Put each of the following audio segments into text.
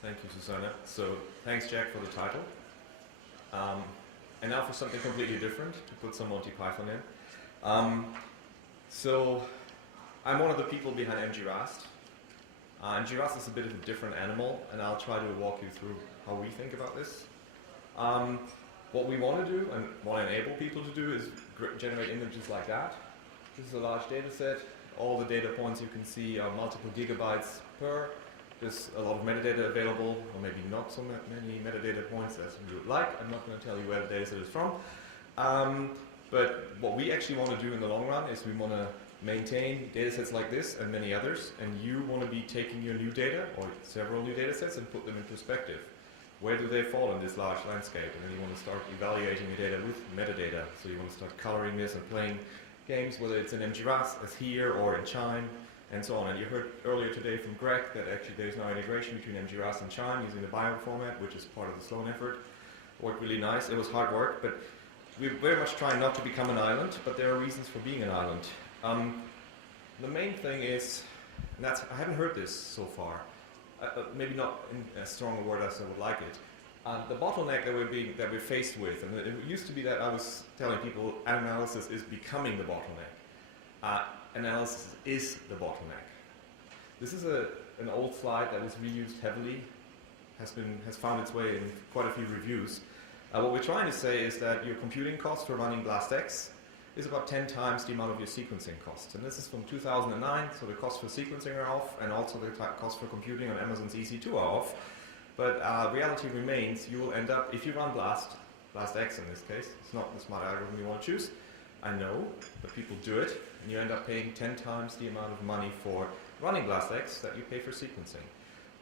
Thank you, Susanna. So, thanks, Jack, for the title. And now for something completely different, to put some Monty Python in. So, I'm one of the people behind MG-RAST. MG-RAST is a bit of a different animal, and I'll try to walk you through how we think about this. What we want to do, and want to enable people to do, is generate images like that. This is a large data set. All the data points you can see are multiple gigabytes per. There's a lot of metadata available, or maybe not so many metadata points as you would like. I'm not going to tell you where the data set is from. But what we actually want to do in the long run is we want to maintain data sets like this and many others, and you want to be taking your new data, or several new data sets, and put them in perspective. Where do they fall in this large landscape? And then you want to start evaluating your data with metadata. So you want to start coloring this and playing games, whether it's in MG-RAST as here or in QIIME, and so on. And you heard earlier today from Greg that actually there's now integration between MG-RAST and QIIME using the bio format, which is part of the Sloan effort. Worked really nice. It was hard work, but we're very much trying not to become an island, but there are reasons for being an island. The main thing is, and that's, I haven't heard this so far, maybe not in as strong a word as I would like it. The bottleneck that we're faced with, and it used to be that I was telling people analysis is becoming the bottleneck. Analysis is the bottleneck. This is an old slide that was reused heavily, has found its way in quite a few reviews. What we're trying to say is that your computing cost for running BLASTX is about 10 times the amount of your sequencing cost. And this is from 2009, so the cost for sequencing are off, and also the cost for computing on Amazon's EC2 are off. But reality remains, you will end up, if you run BLASTX in this case, it's not the smart algorithm you want to choose, I know, but people do it, and you end up paying 10 times the amount of money for running BLASTX that you pay for sequencing.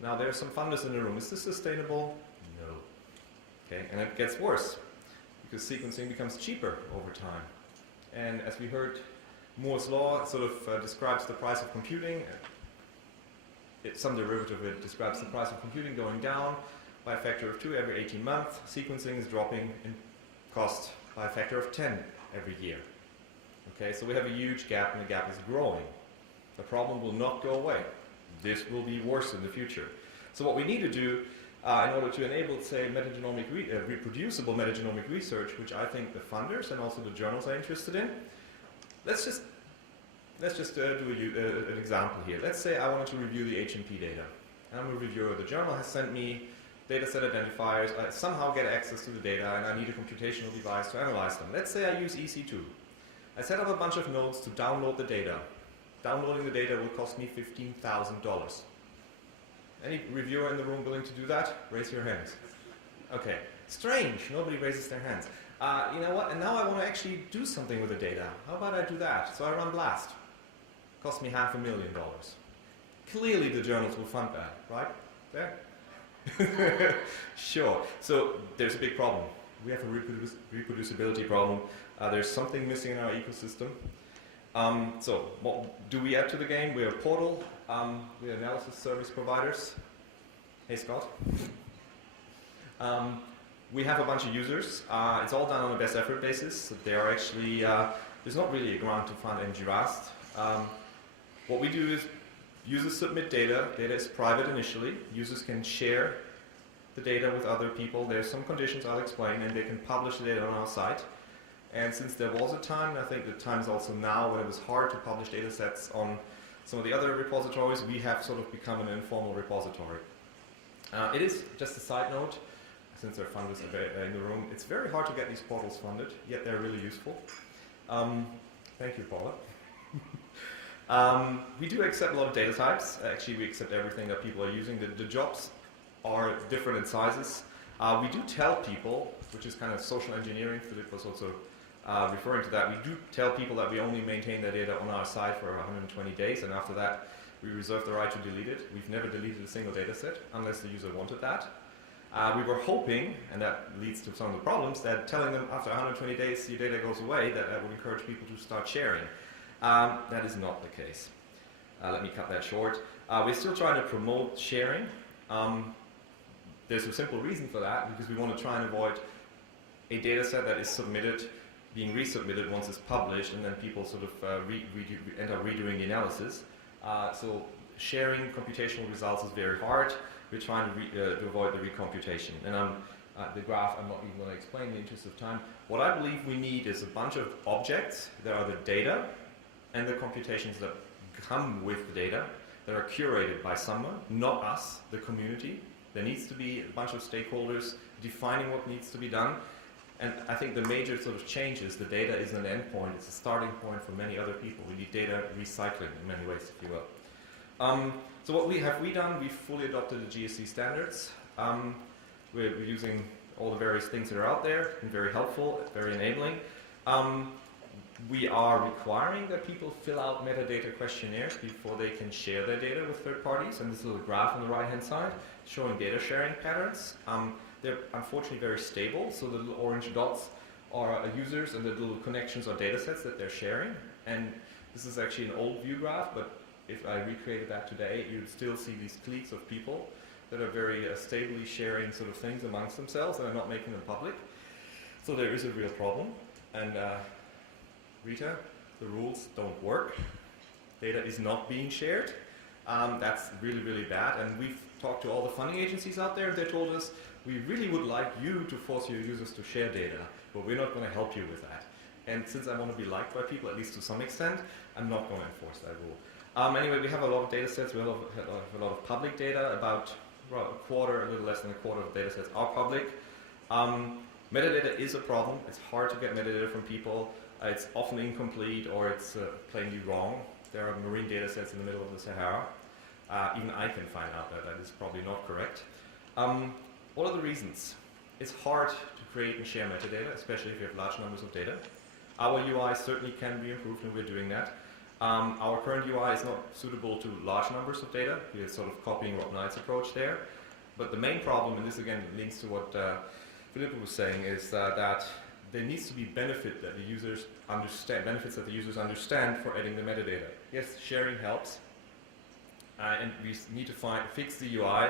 Now there are some funders in the room. Is this sustainable? No. Okay, and it gets worse, because sequencing becomes cheaper over time. And as we heard, Moore's law sort of describes the price of computing. Some derivative of it describes the price of computing going down by a factor of 2 every 18 months. Sequencing is dropping in cost by a factor of 10 every year. Okay, so we have a huge gap, and the gap is growing. The problem will not go away. This will be worse in the future. So what we need to do in order to enable, say, reproducible metagenomic research, which I think the funders and also the journals are interested in, let's just do an example here. Let's say I wanted to review the HMP data. I'm a reviewer. The journal has sent me dataset identifiers. I somehow get access to the data, and I need a computational device to analyze them. Let's say I use EC2. I set up a bunch of nodes to download the data. Downloading the data will cost me $15,000. Any reviewer in the room willing to do that? Raise your hands. Okay. Strange. Nobody raises their hands. You know what? And now I want to actually do something with the data. How about I do that? So I run BLAST. Cost me $500,000. Clearly the journals will fund that, right? There? Sure. So there's a big problem. We have a reproducibility problem. There's something missing in our ecosystem. So what do we add to the game? We're a portal. We're analysis service providers. Hey, Scott. We have a bunch of users. It's all done on a best effort basis. So they are actually, there's not really a grant to fund MG-RAST. What we do is users submit data. Data is private initially. Users can share the data with other people. There's some conditions I'll explain, and they can publish the data on our site. And since there was a time, I think the time is also now, when it was hard to publish data sets on some of the other repositories, we have sort of become an informal repository. It is, just a side note, since there are funders in the room, it's very hard to get these portals funded, yet they're really useful. Thank you, Paula. We do accept a lot of data types. Actually, we accept everything that people are using. The jobs are different in sizes. We do tell people, which is kind of social engineering, Philip was also referring to that, we do tell people that we only maintain their data on our site for 120 days, and after that we reserve the right to delete it. We've never deleted a single data set unless the user wanted that. We were hoping, and that leads to some of the problems, that telling them after 120 days your data goes away, that would encourage people to start sharing. That is not the case. Let me cut that short. We're still trying to promote sharing. There's a simple reason for that, because we want to try and avoid a data set that is submitted being resubmitted once it's published, and then people sort of end up redoing the analysis. So sharing computational results is very hard. we're trying to avoid the recomputation. And the graph I'm not even going to explain in the interest of time. What I believe we need is a bunch of objects that are the data and the computations that come with the data that are curated by someone, not us, the community. There needs to be a bunch of stakeholders defining what needs to be done. And I think the major sort of change is the data isn't an endpoint, it's a starting point for many other people. We need data recycling in many ways, if you will. So what have we done? We've fully adopted the GSC standards. We're using all the various things that are out there, and very helpful, very enabling. We are requiring that people fill out metadata questionnaires before they can share their data with third parties. And this little graph on the right-hand side showing data sharing patterns. They're unfortunately very stable, so the little orange dots are users and the little connections are data sets that they're sharing. And this is actually an old view graph, but if I recreated that today, you'd still see these cliques of people that are very stably sharing sort of things amongst themselves and are not making them public. So there is a real problem. And Rita, the rules don't work. Data is not being shared. That's really, really bad. And we've talked to all the funding agencies out there. They told us, we really would like you to force your users to share data, but we're not going to help you with that. And since I want to be liked by people, at least to some extent, I'm not going to enforce that rule. Anyway, we have a lot of data sets. We have a lot of public data. About a little less than a quarter of data sets are public. Metadata is a problem. It's hard to get metadata from people. It's often incomplete or it's plainly wrong. There are marine data sets in the middle of the Sahara. Even I can find out that that is probably not correct. What are the reasons? It's hard to create and share metadata, especially if you have large numbers of data. Our UI certainly can be improved, and we're doing that. Our current UI is not suitable to large numbers of data. We're sort of copying Rob Knight's approach there. But the main problem, and this again links to what Philippa was saying, is that there needs to be benefits that the users understand for adding the metadata. Yes, sharing helps, and we need to fix the UI.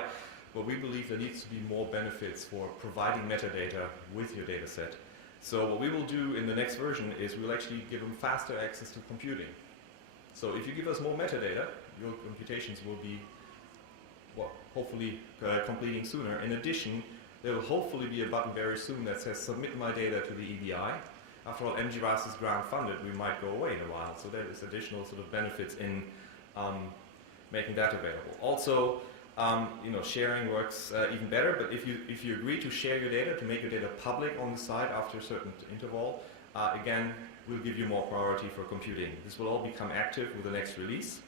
But we believe there needs to be more benefits for providing metadata with your data set. So what we will do in the next version is we'll actually give them faster access to computing. So if you give us more metadata, your computations will be, well, hopefully completing sooner. In addition, there will hopefully be a button very soon that says submit my data to the EBI. After all, MG-RAST is grant funded, we might go away in a while. So there is additional sort of benefits in making that available. Also, sharing works even better, but if you agree to share your data, to make your data public on the site after a certain interval, again, we'll give you more priority for computing. This will all become active with the next release.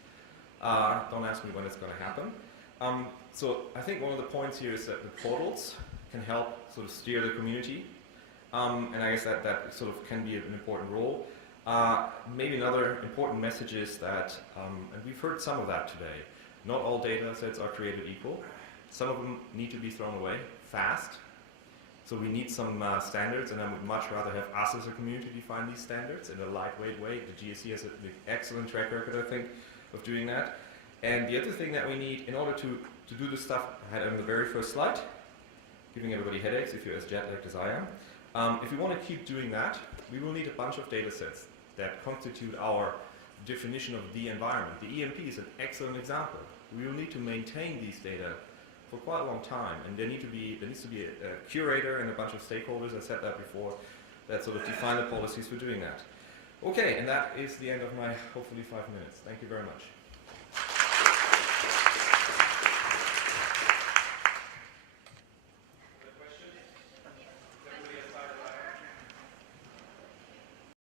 Don't ask me when it's going to happen. So I think one of the points here is that the portals can help sort of steer the community, and I guess that sort of can be an important role. Maybe another important message is that, and we've heard some of that today, not all data sets are created equal. Some of them need to be thrown away fast. So we need some standards, and I would much rather have us as a community define these standards in a lightweight way. The GSC has an excellent track record, I think, of doing that. And the other thing that we need in order to do the stuff I had on the very first slide, giving everybody headaches if you're as jet-lagged as I am, if we want to keep doing that, we will need a bunch of data sets that constitute our definition of the environment. The EMP is an excellent example. We will need to maintain these data for quite a long time, and there needs to be a curator and a bunch of stakeholders, I said that before, that sort of define the policies for doing that. Okay, and that is the end of my hopefully 5 minutes. Thank you very much.